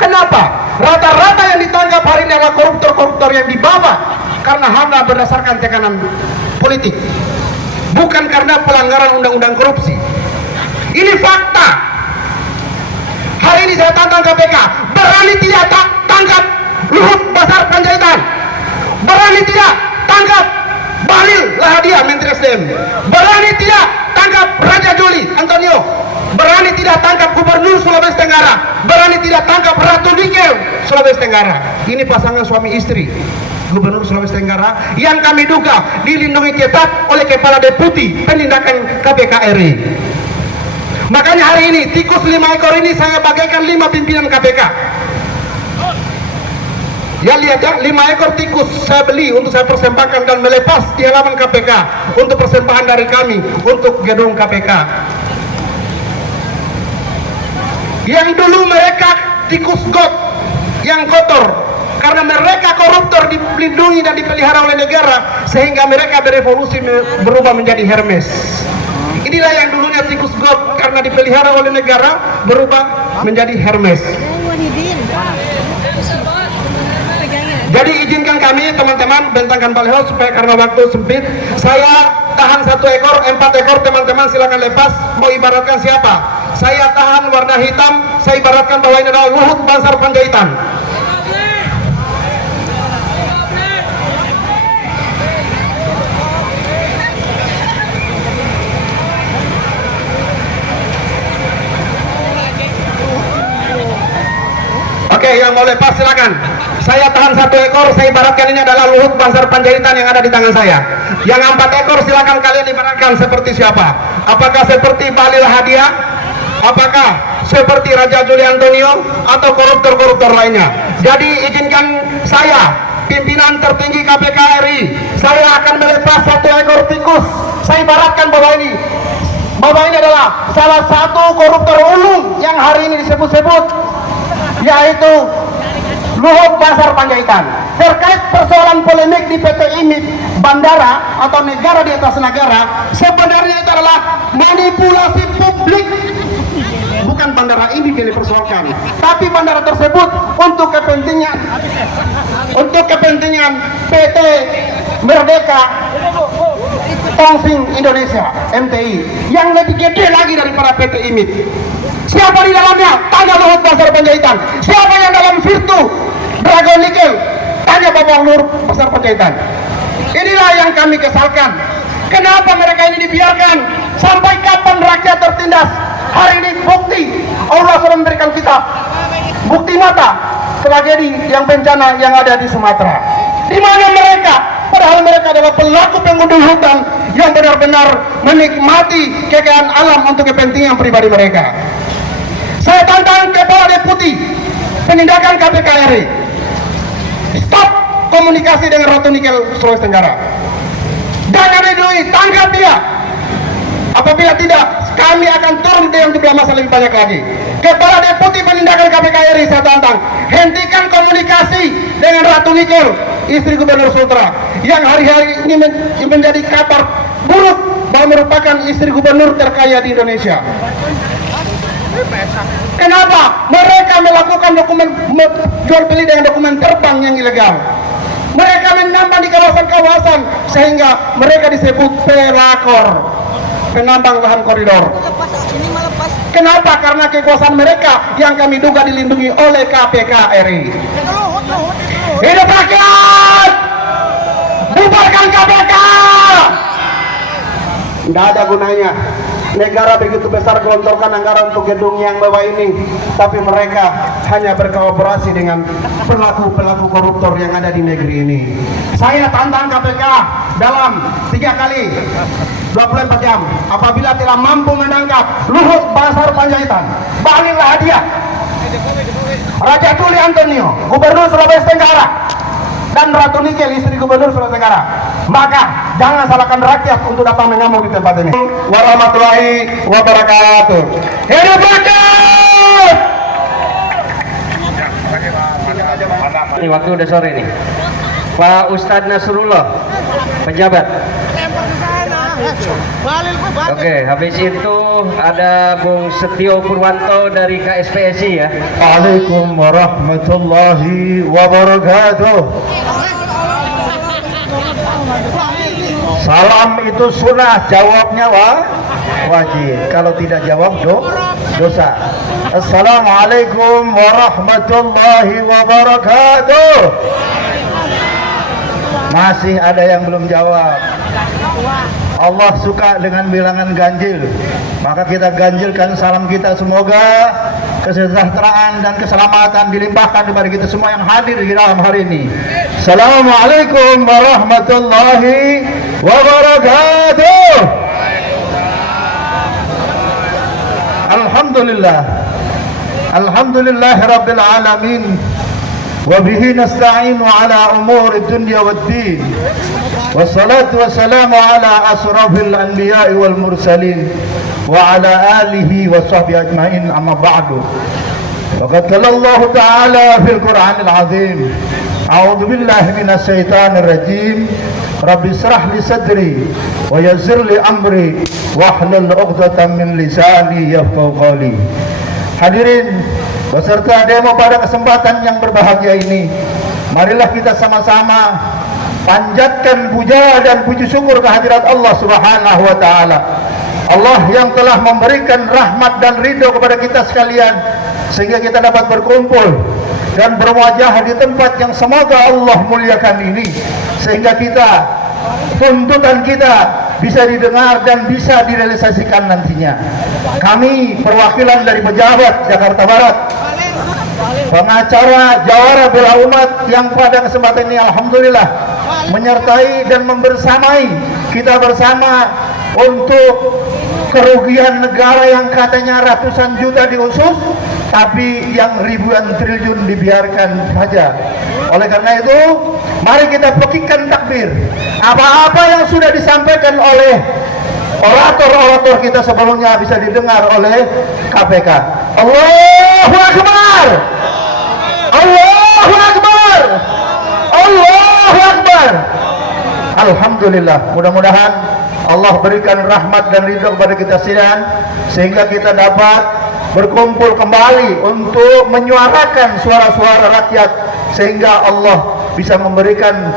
Kenapa? Rata-rata yang ditangkap hari ini adalah koruptor-koruptor yang dibawa karena hanya berdasarkan tekanan politik, bukan karena pelanggaran undang-undang korupsi. Ini fakta. Hari ini saya tantang KPK, berani tidak tangkap Luhut Basar Panjaitan, berani tidak tangkap Bahlil Lahadalia Menteri SDM, berani tidak tangkap Raja Juli Antonio, berani tidak tangkap Gubernur Sulawesi Tenggara, berani tidak tangkap Ratu Nikel Sulawesi Tenggara. Ini pasangan suami istri Gubernur Sulawesi Tenggara yang kami duga dilindungi ketat oleh Kepala Deputi Penindakan KPK RI. Makanya hari ini tikus 5 ekor ini saya bagaikan 5 pimpinan KPK. Ya lihat ya, 5 ekor tikus saya beli untuk saya persembahkan dan melepas di halaman KPK untuk persembahan dari kami untuk gedung KPK. Yang dulu mereka tikus got yang kotor karena mereka koruptor dilindungi dan dipelihara oleh negara sehingga mereka berevolusi berubah menjadi Hermes. Inilah yang dulunya tikus got karena dipelihara oleh negara berubah menjadi Hermes. Jadi izinkan kami teman-teman bentangkan baliho supaya karena waktu sempit saya tahan 1 ekor, 4 ekor teman-teman silakan lepas. Mau ibaratkan siapa? Saya tahan warna hitam, saya ibaratkan bahwa ini adalah Luhut Basar Panjaitan. Oke, yang mau lepas silakan. Saya tahan 1 ekor, saya ibaratkan ini adalah Luhut Basar Panjaitan yang ada di tangan saya. Yang 4 ekor silakan kalian ibaratkan seperti siapa? Apakah seperti Bahlil Lahadalia? Apakah seperti Raja Juli Antonio atau koruptor-koruptor lainnya? Jadi izinkan saya, pimpinan tertinggi KPK RI, saya akan melepas 1 ekor tikus. Saya ibaratkan bahwa ini adalah salah satu koruptor ulung yang hari ini disebut-sebut, yaitu Luhut Basar Panjaitan. Terkait persoalan polemik di PT IMIP bandara atau negara di atas negara, sebenarnya itu adalah manipulasi publik. Bukan bandara ini yang dipersoalkan, tapi bandara tersebut untuk kepentingan PT Merdeka Tongsing Indonesia MTI yang lebih gede lagi daripada PT IMIP. Siapa di dalamnya? Tanya Luhut Basar Panjaitan. Siapa yang dalam Virtu Dragon Nickel? Tanya Bapak Luhut Basar Panjaitan. Inilah yang kami kesalkan. Kenapa mereka ini dibiarkan? Sampai kapan rakyat tertindas? Hari ini bukti Allah sudah memberikan kita bukti mata tragedi yang bencana yang ada di Sumatera. Di mana mereka? Padahal mereka adalah pelaku pengunduh hutan yang benar-benar menikmati kekayaan alam untuk kepentingan pribadi mereka. Saya tantang Kepala Deputi Penindakan KPK RI, stop komunikasi dengan Ratu Nikel Sulawesi Tenggara. Jangan dilindungi, tangkap dia. Apabila tidak, kami akan turun dengan jumlah massa lebih banyak lagi. Kepala Deputi Penindakan KPK RI saya tantang, hentikan komunikasi dengan Ratu Nikel, istri Gubernur Sultra, yang hari-hari ini menjadi kabar buruk bahwa merupakan istri gubernur terkaya di Indonesia. Kenapa? Mereka melakukan jual beli dengan dokumen terbang yang ilegal. Mereka menambang di kawasan-kawasan sehingga mereka disebut pelakor, penambang lahan koridor. Kenapa? Karena kekuasaan mereka yang kami duga dilindungi oleh KPK RI. Hidup rakyat! Bubarkan KPK! Tidak ada gunanya. Negara begitu besar gelontorkan anggaran untuk gedung yang mewah ini, tapi mereka hanya berkolaborasi dengan pelaku-pelaku koruptor yang ada di negeri ini. Saya tantang KPK dalam 3 kali 24 jam apabila tidak mampu menangkap Luhut Basar Panjaitan, Bahlil Lahadalia, Raja Juli Antonio, Gubernur Sulawesi Tenggara, dan Ratu Nikel, istri Gubernur Sulawesi Tenggara, maka jangan salahkan rakyat untuk datang mengamuk di tempat ini. Warahmatullahi wabarakatuh. Hidup rakyat! Ini waktu udah sore nih. Pak Ustadz Nasrullah, pejabat. Oke, habis itu ada Bung Setio Purwanto dari KSPSI ya. Waalaikumsalam warahmatullahi wabarakatuh. Salam itu sunnah, jawabnya wajib. Kalau tidak jawab dosa. Assalamualaikum warahmatullahi wabarakatuh. Masih ada yang belum jawab. Allah suka dengan bilangan ganjil, maka kita ganjilkan salam kita. Semoga kesejahteraan dan keselamatan dilimpahkan kepada kita semua yang hadir di dalam hari ini. Assalamualaikum warahmatullahi wabarakatuh. Alhamdulillah rabbil alamin, wa bihi nasta'inu ala umuri dunya waddin, wassalatu wassalamu ala asrafil anbiya'i wal mursalin wa ala alihi wa sahbihi ajma'in, amma ba'du. Faqad qala Allah ta'ala fil Qur'anil azim, a'udzu billahi minasy syaithanir rajim, rabbi israh li sadri wa yassir li amri wahlul 'uqdatam min lisani yafqahu qawli. Hadirin beserta demo pada kesempatan yang berbahagia ini, marilah kita sama-sama panjatkan puja dan puji syukur kehadirat Allah Subhanahu wa taala. Allah yang telah memberikan rahmat dan ridho kepada kita sekalian sehingga kita dapat berkumpul dan berwajah di tempat yang semoga Allah muliakan ini, sehingga tuntutan kita bisa didengar dan bisa direalisasikan nantinya. Kami perwakilan dari pejabat Jakarta Barat, pengacara Jawara Bela Umat yang pada kesempatan ini alhamdulillah menyertai dan membersamai kita bersama untuk kerugian negara yang katanya ratusan juta diusus, tapi yang ribuan triliun dibiarkan saja. Oleh karena itu, mari kita pekikkan takbir. Apa-apa yang sudah disampaikan oleh orator-orator kita sebelumnya bisa didengar oleh KPK. Allahu Akbar! Allahu Akbar! Allahu Akbar! Alhamdulillah, mudah-mudahan Allah berikan rahmat dan ridho kepada kita sekalian sehingga kita dapat berkumpul kembali untuk menyuarakan suara-suara rakyat, sehingga Allah bisa memberikan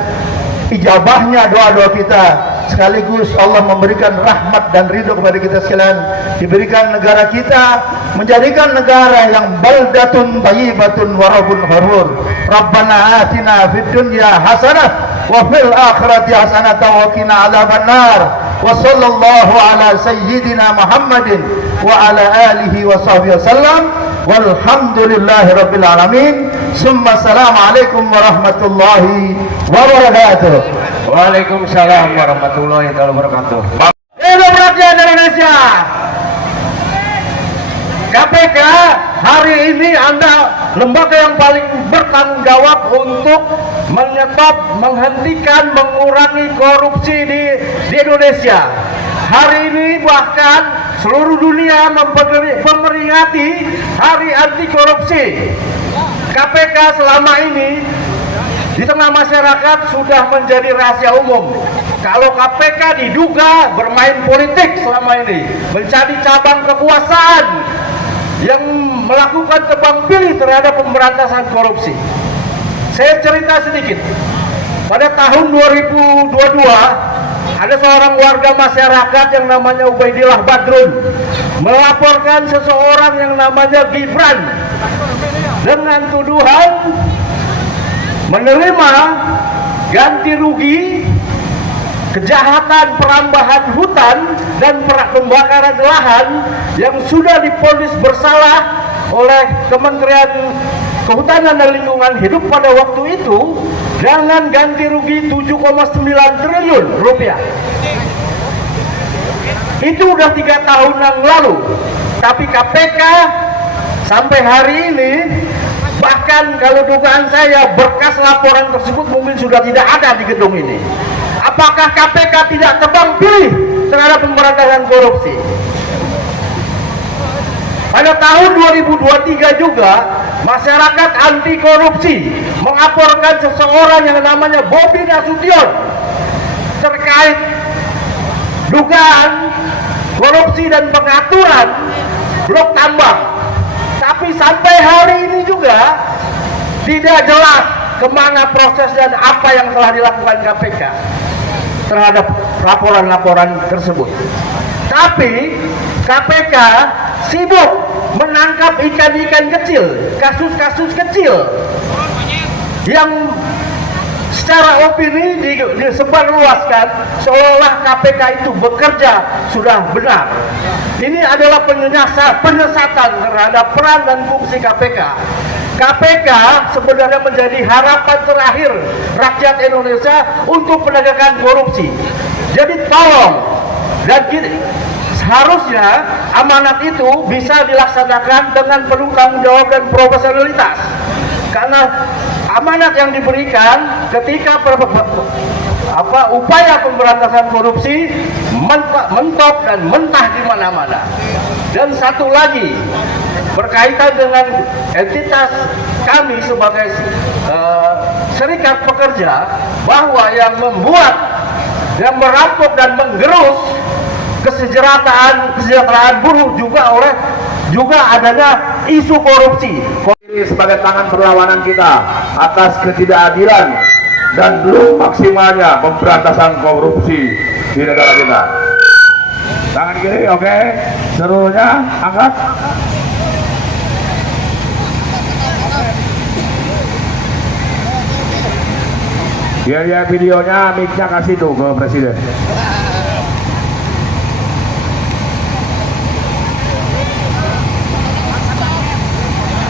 ijabahnya doa-doa kita, sekaligus Allah memberikan rahmat dan ridho kepada kita sekalian, diberikan negara kita menjadikan negara yang baldatun thayyibatun wa rabbun ghafur. Rabbana atina fid dunya hasanah wa fil akhirati hasanah wa qina adzabannar. Wa sallallahu ala sayyidina Muhammadin wa ala alihi wa sahbihi wasallam, walhamdulillahi rabbil alamin. Summa assalamualaikum warahmatullahi wabarakatuh. Waalaikumsalam warahmatullahi wabarakatuh. Hidup rakyat Indonesia. KPK hari ini Anda lembaga yang paling bertanggung jawab untuk menyetop, menghentikan, mengurangi korupsi di Indonesia. Hari ini bahkan seluruh dunia memperingati Hari Anti Korupsi. KPK selama ini di tengah masyarakat sudah menjadi rahasia umum kalau KPK diduga bermain politik selama ini, mencari cabang kekuasaan yang melakukan tebang pilih terhadap pemberantasan korupsi. Saya cerita sedikit. Pada tahun 2022 ada seorang warga masyarakat yang namanya Ubaidillah Badrun melaporkan seseorang yang namanya Gibran dengan tuduhan menerima ganti rugi, kejahatan perambahan hutan dan pembakaran lahan yang sudah divonis bersalah oleh Kementerian Kehutanan dan Lingkungan Hidup pada waktu itu dengan ganti rugi 7,9 triliun rupiah. Itu udah 3 tahun yang lalu, tapi KPK sampai hari ini, bahkan kalau dugaan saya berkas laporan tersebut mungkin sudah tidak ada di gedung ini. Apakah KPK tidak tebang pilih terhadap pemberantasan korupsi? Pada tahun 2023 juga masyarakat anti korupsi melaporkan seseorang yang namanya Bobi Nasution terkait dugaan korupsi dan pengaturan blok tambang. Tapi sampai hari ini juga tidak jelas kemana proses dan apa yang telah dilakukan KPK terhadap laporan-laporan tersebut. Tapi KPK sibuk menangkap ikan-ikan kecil, kasus-kasus kecil yang secara opini disebarluaskan seolah KPK itu bekerja sudah benar. Ini adalah penyesatan terhadap peran dan fungsi KPK. KPK sebenarnya menjadi harapan terakhir rakyat Indonesia untuk penegakan korupsi. Jadi tolong, dan seharusnya amanat itu bisa dilaksanakan dengan penuh tanggung jawab dan profesionalitas. Karena amanat yang diberikan ketika upaya pemberantasan korupsi mentok dan mentah di mana-mana. Dan satu lagi berkaitan dengan entitas kami sebagai serikat pekerja, bahwa yang membuat, yang merampok dan menggerus kesejahteraan buruh juga adanya isu korupsi. Ini sebagai tangan perlawanan kita atas ketidakadilan dan belum maksimalnya pemberantasan korupsi di negara kita. Tangan kiri, oke. Seluruhnya angkat. Ya videonya, mic-nya kasih tuh ke presiden.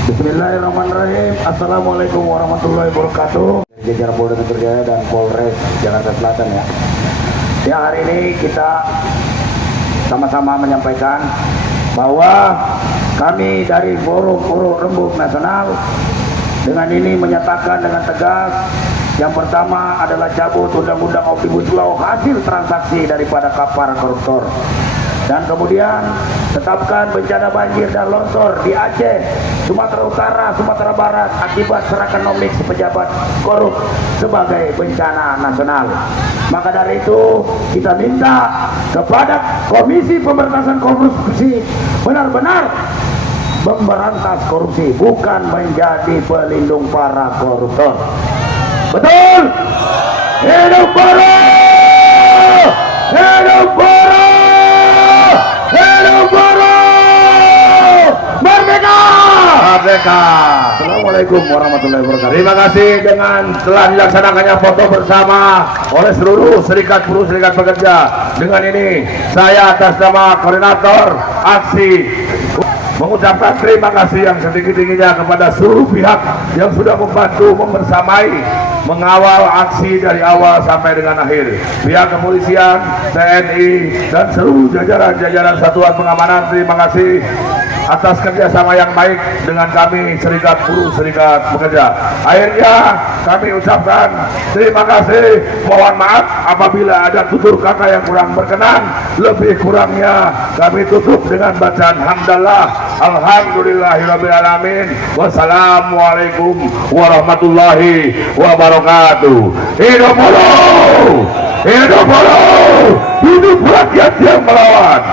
Bismillahirrahmanirrahim. Assalamualaikum warahmatullahi wabarakatuh. Jajar Polda Metro Jaya dan Polres Jakarta Selatan ya. Ya, hari ini kita sama-sama menyampaikan bahwa kami dari Forum Rembuk Nasional dengan ini menyatakan dengan tegas, yang pertama adalah cabut Undang-Undang Omnibus Law hasil transaksi daripada kapal koruptor. Dan kemudian tetapkan bencana banjir dan longsor di Aceh, Sumatera Utara, Sumatera Barat akibat serangan nomik pejabat korup sebagai bencana nasional. Maka dari itu kita minta kepada Komisi Pemberantasan Korupsi benar-benar memberantas korupsi, bukan menjadi pelindung para koruptor. Betul? Hidup buruh! Hidup buruh! Hidup buruh! Merdeka! Merdeka! Assalamualaikum warahmatullahi wabarakatuh. Terima kasih dengan telah dilaksanakannya foto bersama oleh seluruh serikat buruh, serikat pekerja. Dengan ini saya atas nama koordinator aksi mengucapkan terima kasih yang setinggi-tingginya kepada seluruh pihak yang sudah membantu membersamai mengawal aksi dari awal sampai dengan akhir. Pihak kepolisian, TNI, dan seluruh jajaran satuan pengamanan, terima kasih atas kerjasama yang baik dengan kami serikat buruh, serikat pekerja. Akhirnya kami ucapkan terima kasih, mohon maaf apabila ada tutur kata yang kurang berkenan. Lebih kurangnya kami tutup dengan bacaan hamdalah, alhamdulillahirrabbilalamin, wassalamualaikum warahmatullahi wabarakatuh. Hidup buruh, hidup buruh, hidup rakyat yang melawan.